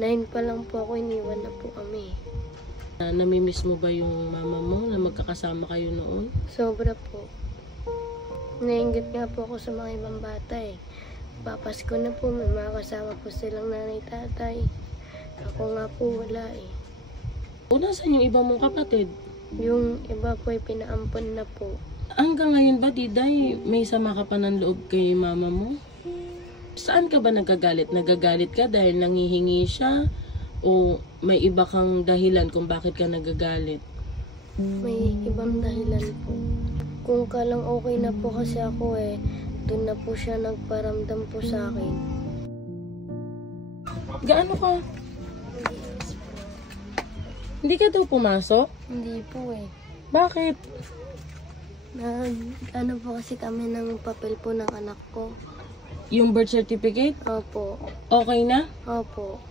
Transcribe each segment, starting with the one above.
9 pa lang po ako, iniwan na po kami. Namimiss mo ba yung mama mo na magkakasama kayo noon? Sobra po. Nainggit nga po ako sa mga ibang bata eh. Papasko na po, may mga kasama po silang nanay, tatay. Ako nga po wala eh. O nasan yung iba mong kapatid? Yung iba po ay pinaampon na po. Hanggang ngayon ba, Diday, may sama ka pa ng loob kay mama mo? Saan ka ba nagagalit? Nagagalit ka dahil nangihingi siya? O may iba kang dahilan kung bakit ka nagagalit? May ibang dahilan po. Kung kalang okay na po kasi ako eh, doon na po siya nagparamdam po sa akin. Gaano ka? Hindi ka daw pumasok? Hindi po eh. Bakit? Ano po kasi kami ng papel po ng anak ko. Yung birth certificate? Opo. Okay na? Opo.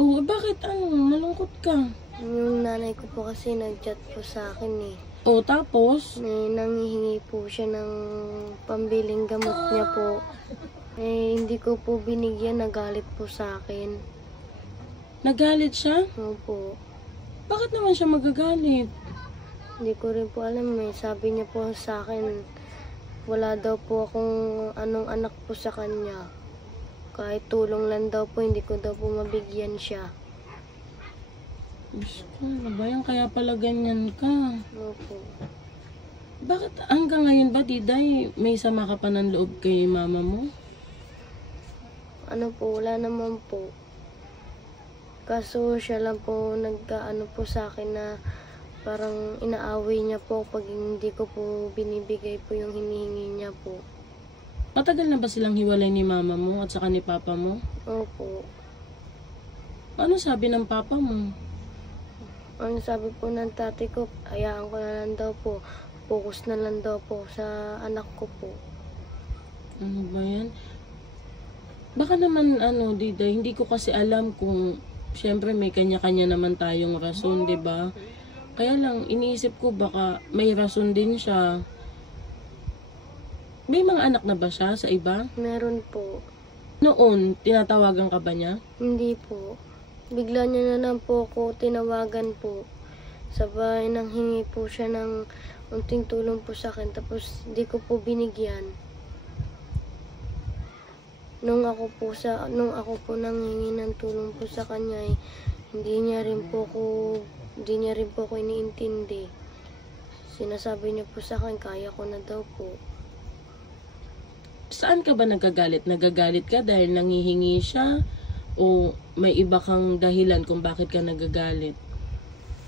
Oo, bakit malungkot ka? Yung nanay ko po kasi nag-chat po sa akin eh. O tapos? Nangihingi po siya ng pambiling gamot niya po. Hindi ko po binigyan, nagalit po sa akin. Nagalit siya? Opo. Bakit naman siya magagalit? Hindi ko rin po alam eh. Sabi niya po sa akin, wala daw po akong anong anak po sa kanya. Kahit tulong lang daw po, hindi ko daw po mabigyan siya. Diyos ko, nabayan kaya pala ganyan ka. Opo. Bakit hanggang ngayon ba, Diday, may sama ka pa ng loob kay mama mo? Ano po, wala naman po. Kaso siya lang po nagkaano po sa akin na parang inaaway niya po pag hindi ko po binibigay po yung hinihingi niya po. Matagal na ba silang hiwalay ni mama mo at saka ni papa mo? Opo. Ano sabi ng papa mo? Ano sabi po ng tatay ko, hayaan ko na lang daw po. Focus na lang daw po sa anak ko po. Ano ba yan? Baka naman, Diday, hindi ko kasi alam kung, syempre may kanya-kanya naman tayong rason, di ba? Kaya lang, iniisip ko baka may rason din siya. May mga anak na ba siya sa iba? Meron po. Noon, tinatawagan ka ba niya? Hindi po. Bigla niya na lang po ako tinawagan po. Sabay nang hingi po siya ng unting tulong po sa akin. Tapos di ko po binigyan. Nung ako po nanghingi ng tulong po sa kanya, hindi niya rin po ako iniintindi. Sinasabi niya po sa akin, kaya ko na daw po. Saan ka ba nagagalit? Nagagalit ka dahil nangihingi siya? O may iba kang dahilan kung bakit ka nagagalit?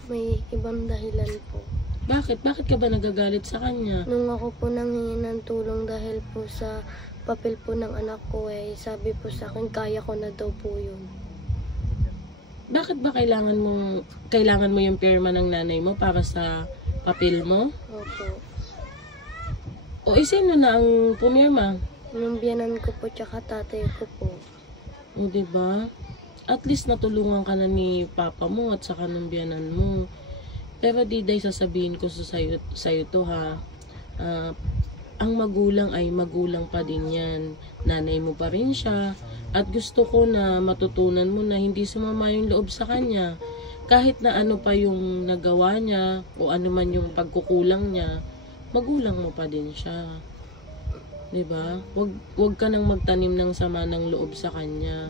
May ibang dahilan po. Bakit? Bakit ka ba nagagalit sa kanya? Nung ako po nanghingi ng tulong dahil po sa papel po ng anak ko sabi po sa akin, kaya ko na daw po yun. Bakit ba kailangan mo yung pirma ng nanay mo para sa papel mo? Opo. O sino na ang pumirma? Yung biyanan ko po tsaka tatay ko po. O diba? At least natulungan ka na ni papa mo at saka ng biyanan mo. Pero Diday, sasabihin ko sa'yo to ha. Ang magulang ay magulang pa din yan. Nanay mo pa rin siya. At gusto ko na matutunan mo na hindi sumama yung loob sa kanya. Kahit na ano pa yung nagawa niya o ano man yung pagkukulang niya, magulang mo pa din siya. Diba? Wag ka nang magtanim ng sama ng loob sa kanya.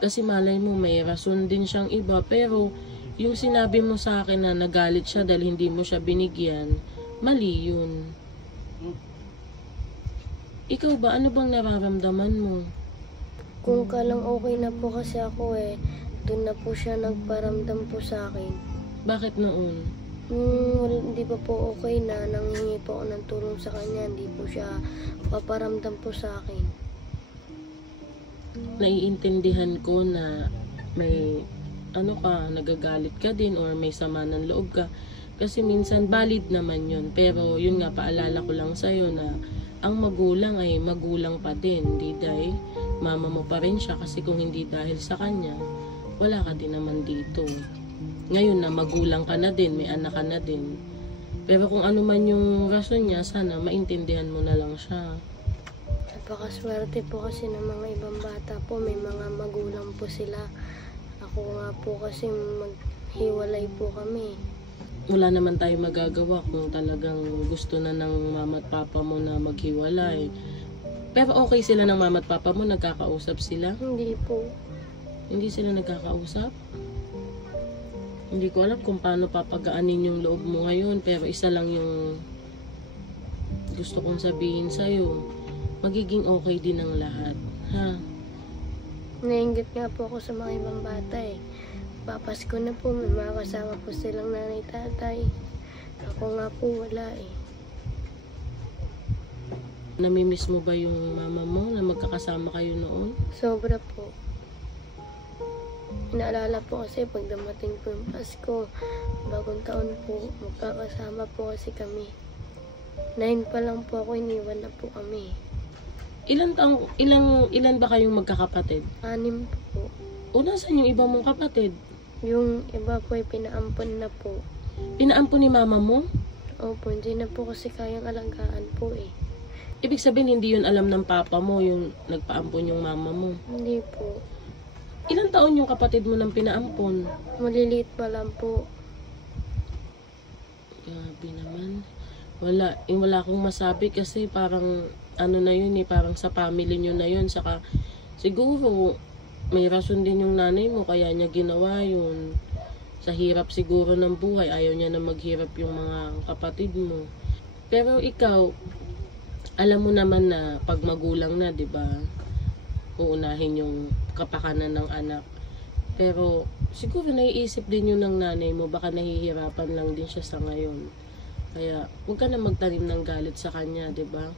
Kasi malay mo may rason din siyang iba, pero yung sinabi mo sa akin na nagalit siya dahil hindi mo siya binigyan, mali yun. Ikaw ba, ano bang nararamdaman mo? Kung kalang okay na po kasi ako doon na po siya nagparamdam po sa akin. Bakit noon? Hindi pa po okay na nanghingi po ako ng tulong sa kanya, hindi po siya paparamdam po sa akin. Naiintindihan ko na may nagagalit ka din or may sama ng loob ka. Kasi minsan valid naman yun. Pero yun nga, paalala ko lang sa'yo na ang magulang ay magulang pa din. Diday, mama mo pa rin siya kasi kung hindi dahil sa kanya, wala ka din naman dito. Ngayon na magulang ka na din, may anak ka na din. Pero kung ano man yung rason niya, sana maintindihan mo na lang siya. Napakaswerte po kasi ng mga ibang bata po. May mga magulang po sila. Ako nga po kasi maghiwalay po kami. Wala naman tayo magagawa kung talagang gusto na ng mama at papa mo na maghiwalay. Pero okay sila ng mama at papa mo? Nagkakausap sila? Hindi po. Hindi sila nagkakausap? Hindi ko alam kung paano papagaanin yung loob mo ngayon, pero isa lang yung gusto kong sabihin sa'yo. Magiging okay din ang lahat, ha? Nainggit nga po ako sa mga ibang bata eh. Papasko na po, may mga kasama po silang nanay tatay. Ako nga po wala eh. Namimiss mo ba yung mama mo na magkakasama kayo noon? Sobra po. Naalala po kasi pag dumating po yung Pasko, bagong taon po, magkakasama po kasi kami. 9 pa lang po ako, iniwan na po kami. Ilan ba kayong magkakapatid? 6 po. O nasan yung iba mong kapatid? Yung iba po ay pinaampon na po. Pinaampon ni mama mo? Opo, hindi na po kasi kayang alagaan po eh. Ibig sabihin hindi yun alam ng papa mo yung nagpaampon yung mama mo. Hindi po. Ilang taon yung kapatid mo nang pinaampon? Maliliit pa lang po. Grabe naman. Wala akong masabi kasi parang ano na yun parang sa family nyo na yun. Saka siguro may rason din yung nanay mo kaya niya ginawa yun. Sa hirap siguro ng buhay, ayaw niya na maghirap yung mga kapatid mo. Pero ikaw, alam mo naman na pag magulang na, 'di ba? Uunahin yung kapakanan ng anak. Pero siguro naiisip din yun ng nanay mo, baka nahihirapan lang din siya sa ngayon. Kaya huwag ka na magtanim ng galit sa kanya, 'di ba?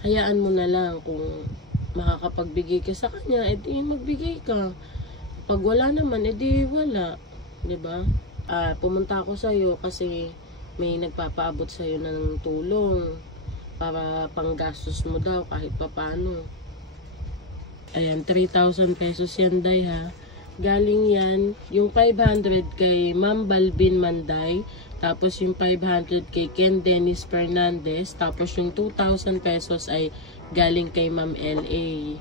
Hayaan mo na lang kung makakapagbigay ka sa kanya, edi magbigay ka. Pag wala naman, edi wala, 'di ba? Pumunta ako sa iyo kasi may nagpapaabot sa iyo ng tulong para panggastos mo daw kahit papaano. Ayan, 3,000 pesos yan, Day, ha. Galing yan, yung 500 kay Ma'am Balbin Manday, tapos yung 500 kay Ken Dennis Fernandez, tapos yung 2,000 pesos ay galing kay Ma'am L.A.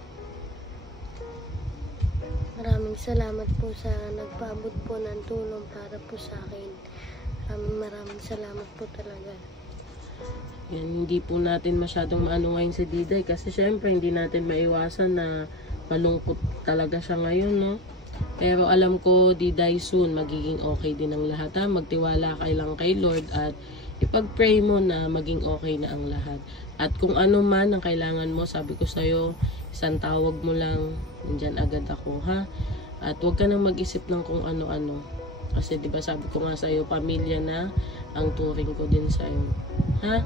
Maraming salamat po sa nagpaabot po ng tulong para po sa akin. Maraming salamat po talaga. Yan, hindi po natin masyadong maano ngayon si Diday kasi syempre hindi natin maiwasan na malungkot talaga siya ngayon, no? Pero alam ko, Diday, soon magiging okay din ang lahat, ha? Magtiwala ka lang kay Lord at ipag-pray mo na maging okay na ang lahat. At kung ano man ang kailangan mo, sabi ko sa'yo, isang tawag mo lang, nandyan agad ako, ha? At huwag ka nang mag-isip ng kung ano-ano. Kasi diba sabi ko nga sa'yo, pamilya na ang turing ko din sa'yo. Ha?